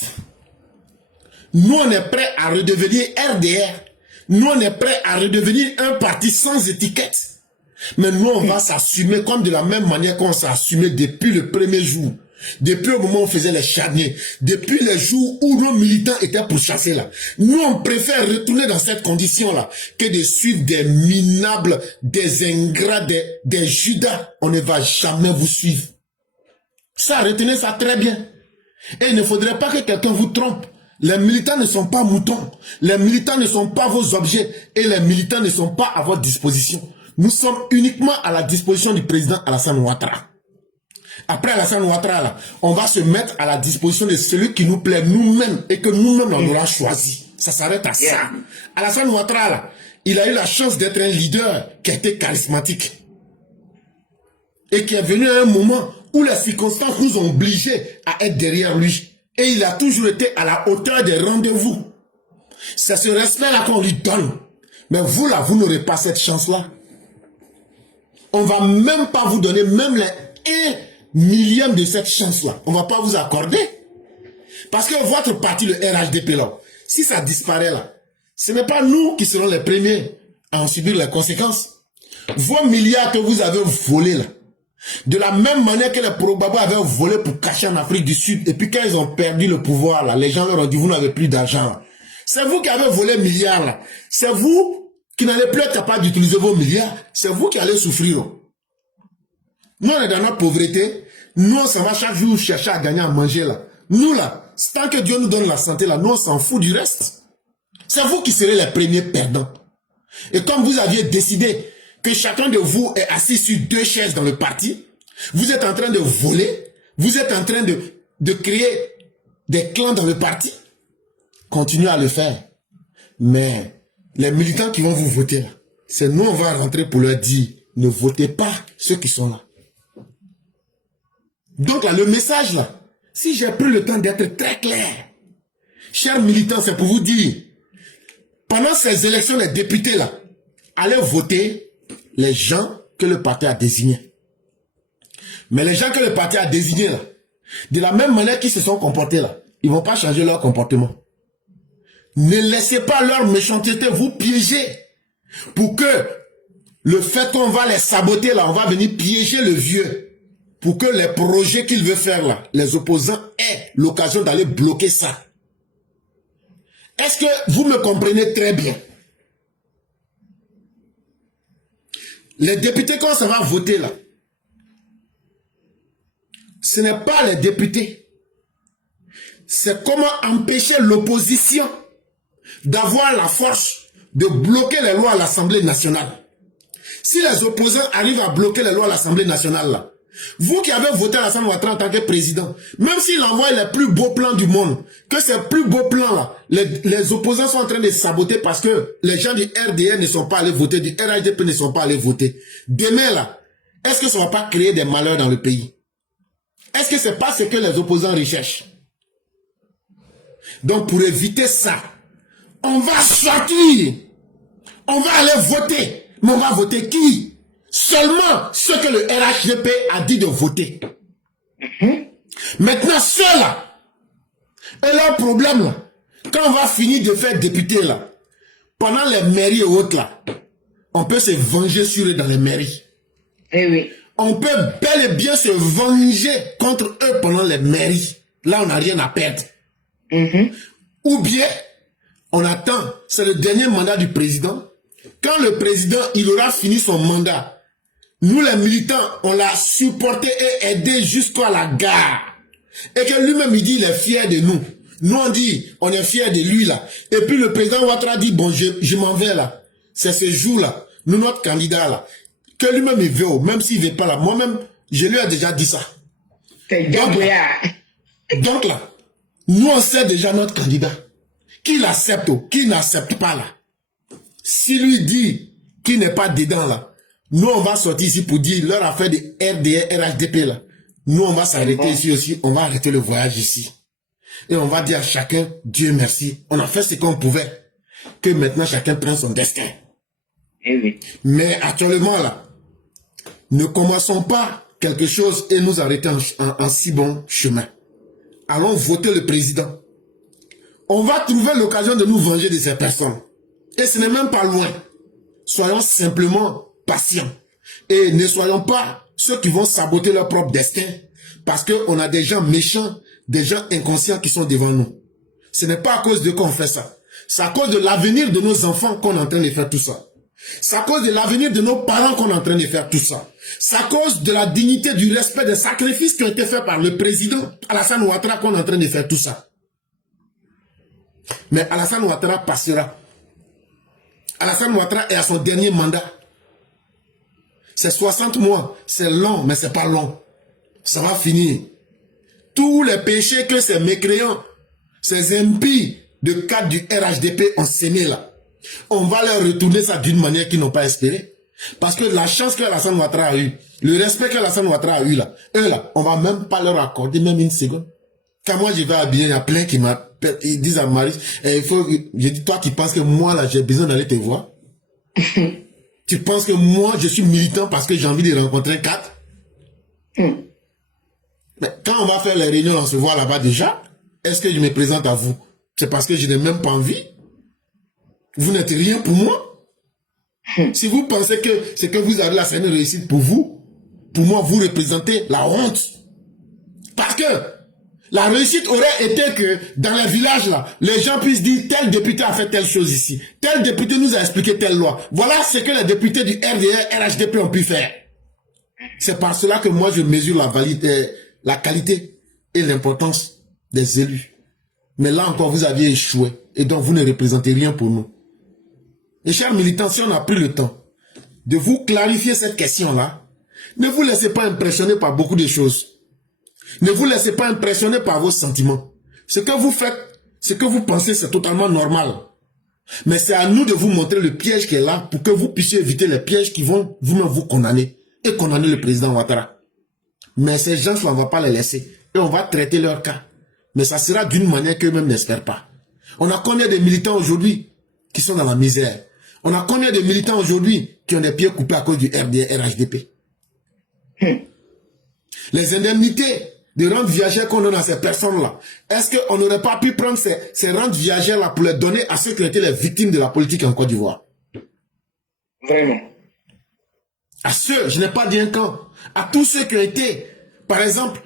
Nous on est prêt à redevenir RDR. Nous on est prêt à redevenir un parti sans étiquette. Mais nous on va s'assumer comme de la même manière qu'on s'est assumé depuis le premier jour. Depuis au moment où on faisait les charniers. Depuis les jours où nos militants étaient pourchassés là. Nous on préfère retourner dans cette condition là que de suivre des minables, des ingrats, des judas. On ne va jamais vous suivre. Ça, retenez ça très bien. Et il ne faudrait pas que quelqu'un vous trompe. Les militants ne sont pas moutons. Les militants ne sont pas vos objets. Et les militants ne sont pas à votre disposition. Nous sommes uniquement à la disposition du président Alassane Ouattara. Après Alassane Ouattara, là, on va se mettre à la disposition de celui qui nous plaît nous-mêmes et que nous-mêmes on aura choisi. Ça s'arrête à ça. Alassane Ouattara, là, il a eu la chance d'être un leader qui a été charismatique. Et qui est venu à un moment où les circonstances nous ont obligés à être derrière lui. Et il a toujours été à la hauteur des rendez-vous. C'est ce respect-là qu'on lui donne. Mais vous, là, vous n'aurez pas cette chance-là. On va même pas vous donner même les 1 millième de cette chance-là. On va pas vous accorder. Parce que votre parti, le RHDP, là, si ça disparaît, là, ce n'est pas nous qui serons les premiers à en subir les conséquences. Vos milliards que vous avez volés, là, De la même manière que les Pro-Baba avaient volé pour cacher en Afrique du Sud, et puis quand ils ont perdu le pouvoir, là, les gens leur ont dit, vous n'avez plus d'argent. C'est vous qui avez volé milliards, là. C'est vous qui n'allez plus être capable d'utiliser vos milliards. C'est vous qui allez souffrir. Nous, on est dans notre pauvreté. Nous, on s'en va chaque jour chercher à gagner à manger, là. Nous, là, tant que Dieu nous donne la santé, là, nous, on s'en fout du reste. C'est vous qui serez les premiers perdants. Et comme vous aviez décidé que chacun de vous est assis sur 2 chaises dans le parti, vous êtes en train de voler, vous êtes en train de créer des clans dans le parti, continuez à le faire. Mais les militants qui vont vous voter, c'est nous, on va rentrer pour leur dire, ne votez pas ceux qui sont là. Donc là, le message là, si j'ai pris le temps d'être très clair, chers militants, c'est pour vous dire, pendant ces élections, les députés là, allez voter les gens que le parti a désignés. Mais les gens que le parti a désignés là, de la même manière qu'ils se sont comportés là, ils ne vont pas changer leur comportement. Ne laissez pas leur méchanceté vous piéger pour que le fait qu'on va les saboter là, on va venir piéger le vieux pour que les projets qu'il veut faire là, les opposants aient l'occasion d'aller bloquer ça. Est-ce que vous me comprenez très bien? Les députés, quand ça va voter là, ce n'est pas les députés. C'est comment empêcher l'opposition d'avoir la force de bloquer les lois à l'Assemblée nationale. Si les opposants arrivent à bloquer les lois à l'Assemblée nationale là, vous qui avez voté Alassane Ouattara en tant que président, même s'il envoie les plus beaux plans du monde, que ces plus beaux plans là, les opposants sont en train de saboter parce que les gens du RDR ne sont pas allés voter, du RHDP ne sont pas allés voter. Demain là, est-ce que ça ne va pas créer des malheurs dans le pays? Est-ce que c'est pas ce que les opposants recherchent? Donc pour éviter ça, on va sortir, on va aller voter, mais on va voter qui? Seulement ceux que le RHDP a dit de voter. Maintenant, ceux-là, et leur problème, là, quand on va finir de faire député, là, pendant les mairies et autres, là, on peut se venger sur eux dans les mairies. Eh oui. On peut bel et bien se venger contre eux pendant les mairies. Là, on n'a rien à perdre. Ou bien, on attend, c'est le dernier mandat du président. Quand le président, il aura fini son mandat, nous les militants, on l'a supporté et aidé jusqu'à la gare. Et que lui-même, il dit, il est fier de nous. Nous, on dit, on est fier de lui là. Et puis le président Ouattara dit, bon, je m'en vais là. C'est ce jour-là, nous, notre candidat là, que lui-même il veut, même s'il ne veut pas là. Moi-même, je lui ai déjà dit ça. Donc là, nous, on sait déjà notre candidat. Qui l'accepte ou qui n'accepte pas là. Si lui dit qu'il n'est pas dedans là, nous, on va sortir ici pour dire leur affaire de RDR, RHDP là. Nous, on va s'arrêter ici aussi. On va arrêter le voyage ici. Et on va dire à chacun, Dieu merci. On a fait ce qu'on pouvait. Que maintenant, chacun prenne son destin. Eh oui. Mais actuellement là, ne commençons pas quelque chose et nous arrêter en si bon chemin. Allons voter le président. On va trouver l'occasion de nous venger de ces personnes. Et ce n'est même pas loin. Soyons simplement patients. Et ne soyons pas ceux qui vont saboter leur propre destin. Parce qu'on a des gens méchants, des gens inconscients qui sont devant nous. Ce n'est pas à cause de quoi on fait ça. C'est à cause de l'avenir de nos enfants qu'on est en train de faire tout ça. C'est à cause de l'avenir de nos parents qu'on est en train de faire tout ça. C'est à cause de la dignité, du respect, des sacrifices qui ont été faits par le président Alassane Ouattara qu'on est en train de faire tout ça. Mais Alassane Ouattara passera. Alassane Ouattara est à son dernier mandat. C'est 60 mois. C'est long, mais c'est pas long. Ça va finir. Tous les péchés que ces mécréants, ces impies de cadre du RHDP ont sémé là, on va leur retourner ça d'une manière qu'ils n'ont pas espéré. Parce que la chance que Alassane Ouattara a eu, le respect que Alassane Ouattara a eu là, eux là, on va même pas leur accorder même une seconde. Quand moi je vais habiller, il y a plein qui m'appellent, ils disent à Marie, il faut, je dis, toi qui penses que moi là, j'ai besoin d'aller te voir. Tu penses que moi, je suis militant parce que j'ai envie de rencontrer 4? Mais quand on va faire les réunions, on se voit là-bas déjà. Est-ce que je me présente à vous? C'est parce que je n'ai même pas envie. Vous n'êtes rien pour moi. Si vous pensez que ce que vous avez là, c'est une réussite pour vous, pour moi, vous représentez la honte. Parce que la réussite aurait été que dans les villages, là, les gens puissent dire tel député a fait telle chose ici. Tel député nous a expliqué telle loi. Voilà ce que les députés du RDR, RHDP ont pu faire. C'est par cela que moi, je mesure la qualité et l'importance des élus. Mais là encore, vous aviez échoué. Et donc, vous ne représentez rien pour nous. Et chers militants, si on n'a plus le temps de vous clarifier cette question-là, ne vous laissez pas impressionner par beaucoup de choses. Ne vous laissez pas impressionner par vos sentiments. Ce que vous faites, ce que vous pensez, c'est totalement normal. Mais c'est à nous de vous montrer le piège qui est là pour que vous puissiez éviter les pièges qui vont vous-même vous condamner et condamner le président Ouattara. Mais ces gens-là, on ne va pas les laisser et on va traiter leur cas. Mais ça sera d'une manière qu'eux-mêmes n'espèrent pas. On a combien de militants aujourd'hui qui sont dans la misère? On a combien de militants aujourd'hui qui ont des pieds coupés à cause du RDR, RHDP? Les indemnités de rente viagère qu'on donne à ces personnes-là, est-ce qu'on n'aurait pas pu prendre ces rentes viagères-là pour les donner à ceux qui ont été les victimes de la politique en Côte d'Ivoire? Vraiment. À ceux, je n'ai pas dit un camp, à tous ceux qui ont été, par exemple,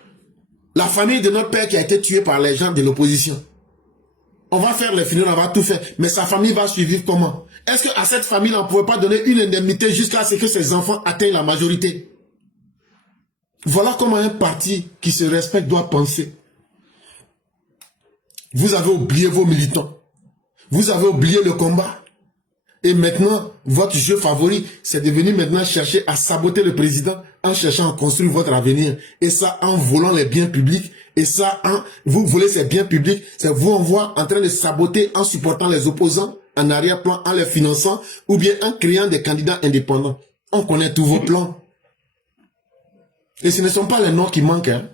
la famille de notre père qui a été tuée par les gens de l'opposition. On va faire les finales, on va tout faire, mais sa famille va survivre comment? Est-ce qu'à cette famille, on ne pouvait pas donner une indemnité jusqu'à ce que ses enfants atteignent la majorité? Voilà comment un parti qui se respecte doit penser. Vous avez oublié vos militants. Vous avez oublié le combat. Et maintenant, votre jeu favori, c'est de venir maintenant chercher à saboter le président en cherchant à construire votre avenir. Et ça, en volant les biens publics. Et ça, vous volez ces biens publics. C'est vous, on voit, en train de saboter en supportant les opposants, en arrière-plan, en les finançant, ou bien en créant des candidats indépendants. On connaît tous vos plans. Et ce ne sont pas les noms qui manquent. Hein.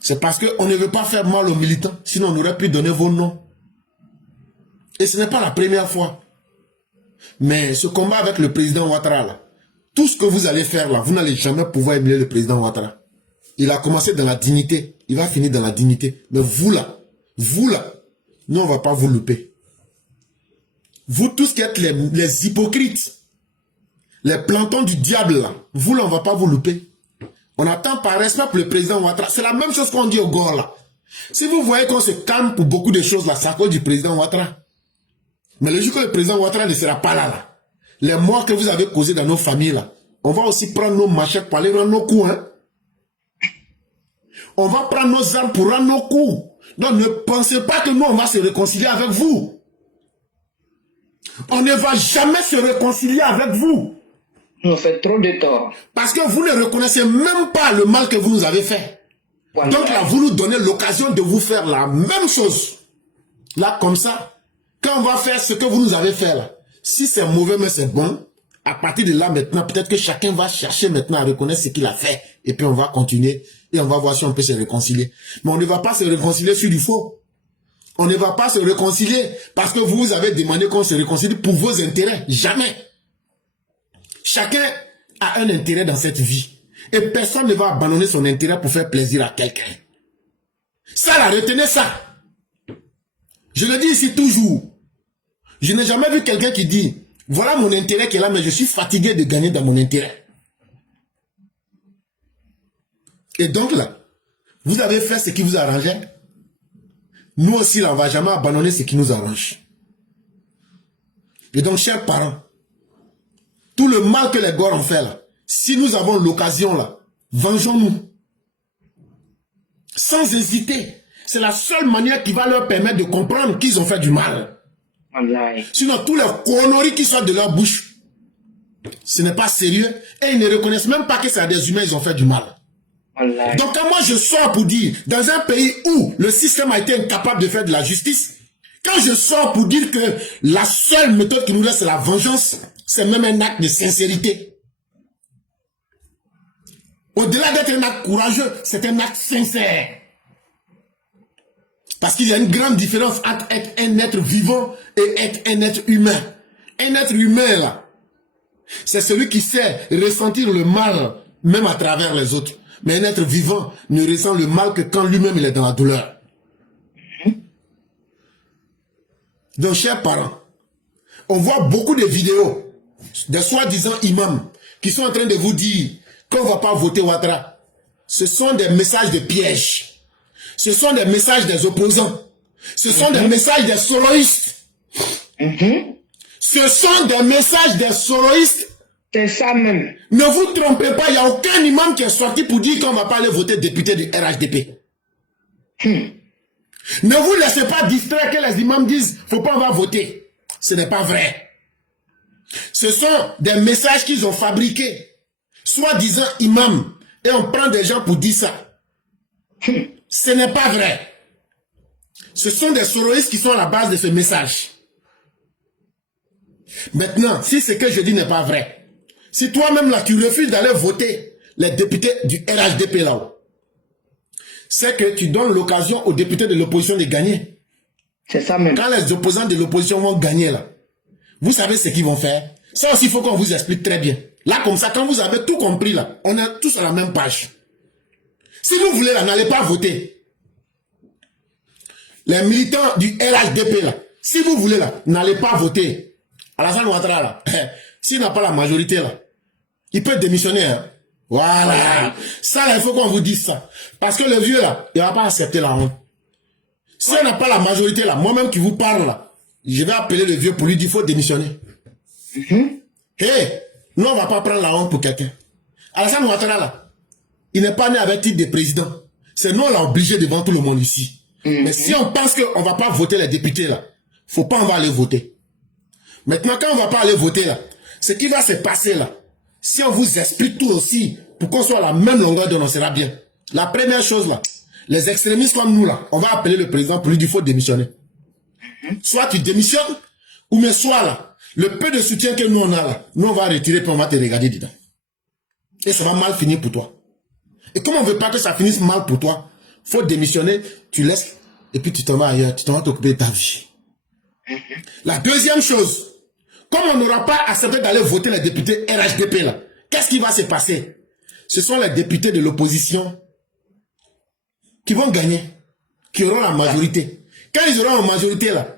C'est parce qu'on ne veut pas faire mal aux militants. Sinon, on aurait pu donner vos noms. Et ce n'est pas la première fois. Mais ce combat avec le président Ouattara, là, tout ce que vous allez faire là, vous n'allez jamais pouvoir émuler le président Ouattara. Il a commencé dans la dignité. Il va finir dans la dignité. Mais vous là, nous on ne va pas vous louper. Vous tous qui êtes les hypocrites, les plantons du diable là, vous là on ne va pas vous louper. On attend par respect pour le président Ouattara. C'est la même chose qu'on dit au Gore là. Si vous voyez qu'on se calme pour beaucoup de choses là, c'est à cause du président Ouattara. Mais le jour que le président Ouattara ne sera pas là, les morts que vous avez causés dans nos familles là, on va aussi prendre nos machettes pour aller rendre nos coups. Hein? On va prendre nos armes pour rendre nos coups. Donc ne pensez pas que nous on va se réconcilier avec vous. On ne va jamais se réconcilier avec vous. Nous faites trop de tort. Parce que vous ne reconnaissez même pas le mal que vous nous avez fait. Voilà. Donc là, vous nous donnez l'occasion de vous faire la même chose. Là, comme ça, quand on va faire ce que vous nous avez fait là, si c'est mauvais mais c'est bon, à partir de là maintenant, peut-être que chacun va chercher maintenant à reconnaître ce qu'il a fait. Et puis on va continuer et on va voir si on peut se réconcilier. Mais on ne va pas se réconcilier sur du faux. On ne va pas se réconcilier parce que vous avez demandé qu'on se réconcilie pour vos intérêts. Jamais. Chacun a un intérêt dans cette vie. Et personne ne va abandonner son intérêt pour faire plaisir à quelqu'un. Ça, là, retenez ça. Je le dis ici toujours. Je n'ai jamais vu quelqu'un qui dit, voilà mon intérêt qui est là, mais je suis fatigué de gagner dans mon intérêt. Et donc là, vous avez fait ce qui vous arrangeait. Nous aussi, là, on ne va jamais abandonner ce qui nous arrange. Et donc, chers parents, tout le mal que les Gores ont fait là, si nous avons l'occasion là, vengeons-nous. Sans hésiter. C'est la seule manière qui va leur permettre de comprendre qu'ils ont fait du mal. Sinon, tous les conneries qui sortent de leur bouche, ce n'est pas sérieux. Et ils ne reconnaissent même pas que c'est à des humains ils ont fait du mal. Donc quand moi je sors pour dire, dans un pays où le système a été incapable de faire de la justice, quand je sors pour dire que la seule méthode qui nous reste c'est la vengeance, c'est même un acte de sincérité. Au-delà d'être un acte courageux, c'est un acte sincère. Parce qu'il y a une grande différence entre être un être vivant et être un être humain. Un être humain, là, c'est celui qui sait ressentir le mal, même à travers les autres. Mais un être vivant ne ressent le mal que quand lui-même il est dans la douleur. Donc, chers parents, on voit beaucoup de vidéos de soi-disant imams qui sont en train de vous dire qu'on ne va pas voter Ouattara, ce sont des messages de piège. Ce sont des messages des opposants. Ce sont des messages des soloistes. Ce sont des messages des soloistes. C'est ça même. Ne vous trompez pas, il n'y a aucun imam qui est sorti pour dire qu'on ne va pas aller voter député du RHDP. Ne vous laissez pas distraire que les imams disent « faut pas, on va voter ». Ce n'est pas vrai. Ce sont des messages qu'ils ont fabriqués, soi-disant imams, et on prend des gens pour dire ça. Ce n'est pas vrai. Ce sont des soloistes qui sont à la base de ce message. Maintenant, si ce que je dis n'est pas vrai, si toi-même là tu refuses d'aller voter les députés du RHDP là-haut, c'est que tu donnes l'occasion aux députés de l'opposition de gagner. C'est ça même. Quand les opposants de l'opposition vont gagner là, vous savez ce qu'ils vont faire. Ça aussi, il faut qu'on vous explique très bien. Là, comme ça, quand vous avez tout compris là, on est tous à la même page. Si vous voulez là, n'allez pas voter. Les militants du RHDP là, si vous voulez là, n'allez pas voter. Alassane Ouattara là, s'il n'a pas la majorité là, il peut démissionner. Hein. Voilà. Ça là, il faut qu'on vous dise ça. Parce que le vieux là, il ne va pas accepter la honte. Si on n'a pas la majorité là, moi-même qui vous parle là, je vais appeler le vieux pour lui dire qu'il faut démissionner. Nous on ne va pas prendre la honte pour quelqu'un. Alassane Ouattara là, il n'est pas né avec titre de président. C'est nous on l'a obligé devant tout le monde ici. Mais si on pense qu'on ne va pas voter les députés là, faut pas on va aller voter. Maintenant quand on ne va pas aller voter là, ce qui va se passer là, si on vous explique tout aussi, pour qu'on soit à la même longueur d'onde, on sera bien. La première chose là, les extrémistes comme nous là, on va appeler le président pour lui dire qu'il faut démissionner. Soit tu démissionnes, ou mais soit là, le peu de soutien que nous on a là, nous on va retirer puis on va te regarder dedans. Et ça va mal finir pour toi. Et comme on ne veut pas que ça finisse mal pour toi, faut démissionner, tu laisses, et puis tu t'en vas ailleurs, tu t'en vas t'occuper de ta vie. La deuxième chose, comme on n'aura pas accepté d'aller voter les députés RHDP là, qu'est-ce qui va se passer? Ce sont les députés de l'opposition qui vont gagner, qui auront la majorité. Quand ils auront la majorité là,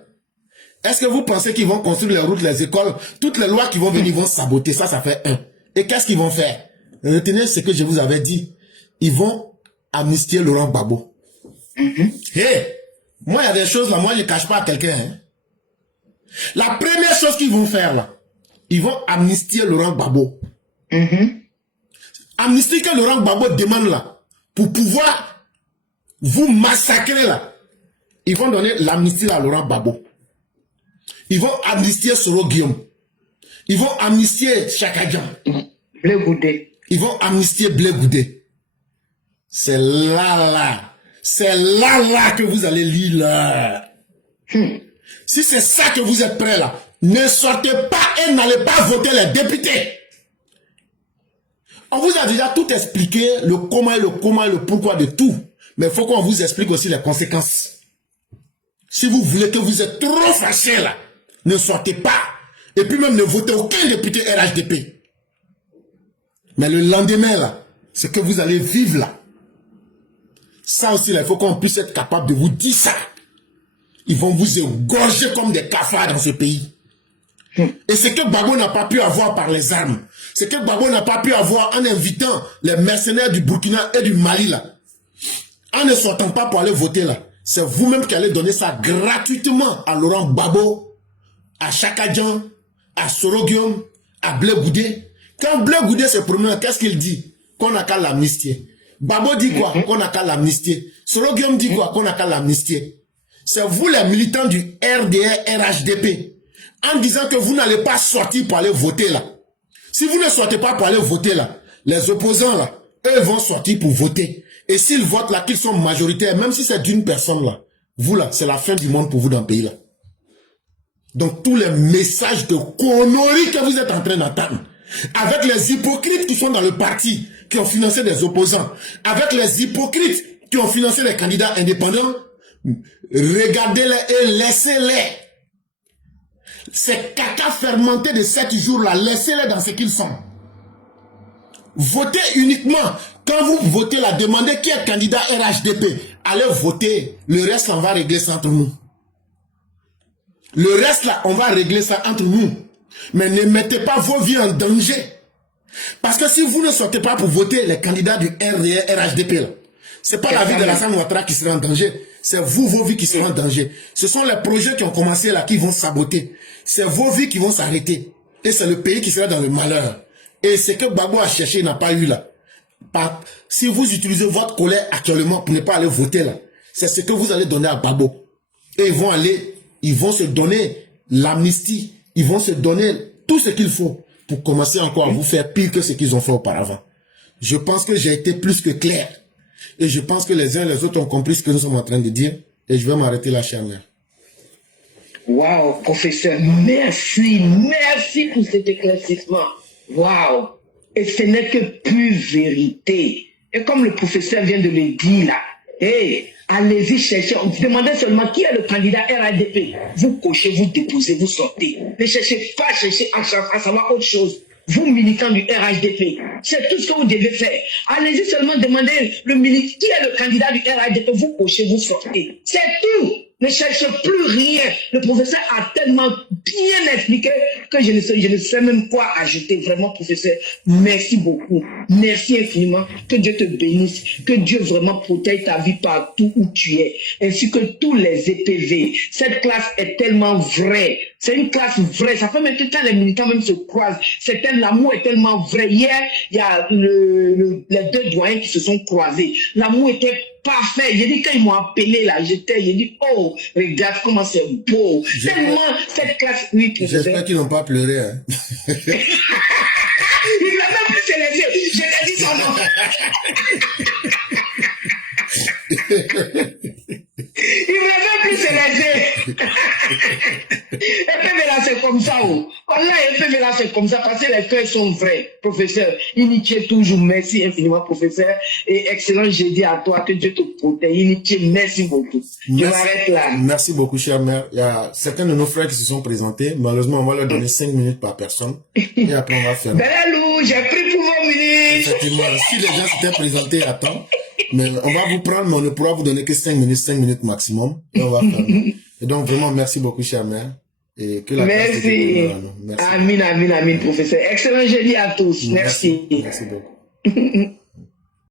est-ce que vous pensez qu'ils vont construire les routes, les écoles, toutes les lois qui vont venir vont saboter? Ça fait un. Et qu'est-ce qu'ils vont faire? Retenez ce que je vous avais dit. Ils vont amnistier Laurent Gbagbo. Moi, il y a des choses là, moi, je ne cache pas à quelqu'un. Hein. La première chose qu'ils vont faire là, ils vont amnistier Laurent Gbagbo. Amnistie que Laurent Gbagbo demande là, pour pouvoir vous massacrer là, ils vont donner l'amnistie à Laurent Gbagbo. Ils vont amnistier Soro Guillaume. Ils vont amnistier Chaka Dian. Blé Goudé. Ils vont amnistier Blé Goudé. C'est là. C'est là que vous allez lire là. Si c'est ça que vous êtes prêts là, ne sortez pas et n'allez pas voter les députés. On vous a déjà tout expliqué, le comment et le pourquoi de tout. Mais il faut qu'on vous explique aussi les conséquences. Si vous voulez que vous êtes trop fâchés là, ne sortez pas. Et puis même ne votez aucun député RHDP. Mais le lendemain là, ce que vous allez vivre là, ça aussi là, il faut qu'on puisse être capable de vous dire ça. Ils vont vous égorger comme des cafards dans ce pays. Et ce que Gbagbo n'a pas pu avoir par les armes, ce que Gbagbo n'a pas pu avoir en invitant les mercenaires du Burkina et du Mali là, en ne sortant pas pour aller voter là, c'est vous-même qui allez donner ça gratuitement à Laurent Gbagbo, à Chaka Dian, à Soro Guillaume, à Blé Goudé. Quand Blé Goudé se promène, qu'est-ce qu'il dit? Qu'on n'a qu'à l'amnistier. Gbagbo dit quoi? Qu'on n'a qu'à l'amnistier. Soro Guillaume dit quoi? Qu'on n'a qu'à l'amnistier. C'est vous les militants du RDR, RHDP, en disant que vous n'allez pas sortir pour aller voter là. Si vous ne sortez pas pour aller voter là, les opposants là, eux vont sortir pour voter. Et s'ils votent là, qu'ils sont majoritaires, même si c'est d'une personne là, vous là, c'est la fin du monde pour vous dans le pays là. Donc tous les messages de conneries que vous êtes en train d'entendre, avec les hypocrites qui sont dans le parti, qui ont financé des opposants, avec les hypocrites qui ont financé les candidats indépendants, regardez-les et laissez-les. Ces caca fermentés de 7 jours-là, laissez-les dans ce qu'ils sont. Votez uniquement. Quand vous votez là, demandez qui est candidat RHDP. Allez voter. Le reste, on va régler ça entre nous. Le reste là, on va régler ça entre nous. Mais ne mettez pas vos vies en danger. Parce que si vous ne sortez pas pour voter les candidats du RHDP, ce n'est pas la vie de Alassane Ouattara qui sera en danger. C'est vous, vos vies qui seront en danger. Ce sont les projets qui ont commencé là qui vont saboter. C'est vos vies qui vont s'arrêter. Et c'est le pays qui sera dans le malheur. Et ce que Gbagbo a cherché, il n'a pas eu là. Si vous utilisez votre colère actuellement pour ne pas aller voter là, c'est ce que vous allez donner à Gbagbo. Et ils vont se donner l'amnistie. Ils vont se donner tout ce qu'il faut pour commencer encore à vous faire pire que ce qu'ils ont fait auparavant. Je pense que j'ai été plus que clair. Et je pense que les uns et les autres ont compris ce que nous sommes en train de dire. Et je vais m'arrêter là, chère mère. Waouh, professeur, merci pour cet éclaircissement. Waouh, et ce n'est que plus vérité. Et comme le professeur vient de le dire là, hey, allez-y chercher, demandez seulement qui est le candidat RADP. Vous cochez, vous déposez, vous sortez. Ne cherchez pas à savoir autre chose. Vous, militants du RHDP, c'est tout ce que vous devez faire. Allez-y seulement demander qui est le candidat du RHDP. Vous cochez, vous sortez. C'est tout. Ne cherchez plus rien. Le professeur a tellement bien expliqué que je ne sais même quoi ajouter. Vraiment, professeur, merci beaucoup. Merci infiniment. Que Dieu te bénisse. Que Dieu vraiment protège ta vie partout où tu es. Ainsi que tous les EPV. Cette classe est tellement vraie. C'est une classe vraie. Ça fait même que quand les militants même se croisent, l'amour est tellement vrai. Hier, il y a les deux doyens qui se sont croisés. L'amour était parfait. J'ai dit, quand ils m'ont appelé là, j'ai dit, oh, regarde comment c'est beau. Tellement cette classe, oui, j'espère qu'ils n'ont pas pleuré. Hein. Il n'a même plus ses les yeux. Je t'ai dit son nom. Il n'a même plus ses les yeux. Et puis là, c'est comme ça. Oh. Allah, et puis là, c'est comme ça parce que les cœurs sont vrais. Professeur, Initié toujours. Merci infiniment, professeur. Et excellent jeudi à toi. Que Dieu te protège. Initié, merci beaucoup. Je m'arrête là. Merci beaucoup, chère mère. Il y a certains de nos frères qui se sont présentés. Malheureusement, on va leur donner 5 minutes par personne. Et après, on va faire. Bellalou, j'ai pris pour vos minutes. Effectivement, si les gens s'étaient présentés à temps, mais on va vous prendre, mais on ne pourra vous donner que 5 minutes maximum. Et on va faire. Et donc, vraiment, merci beaucoup, chère mère. Et que la merci. Merci. Amin, professeur. Excellent jeudi à tous. Merci. Merci beaucoup.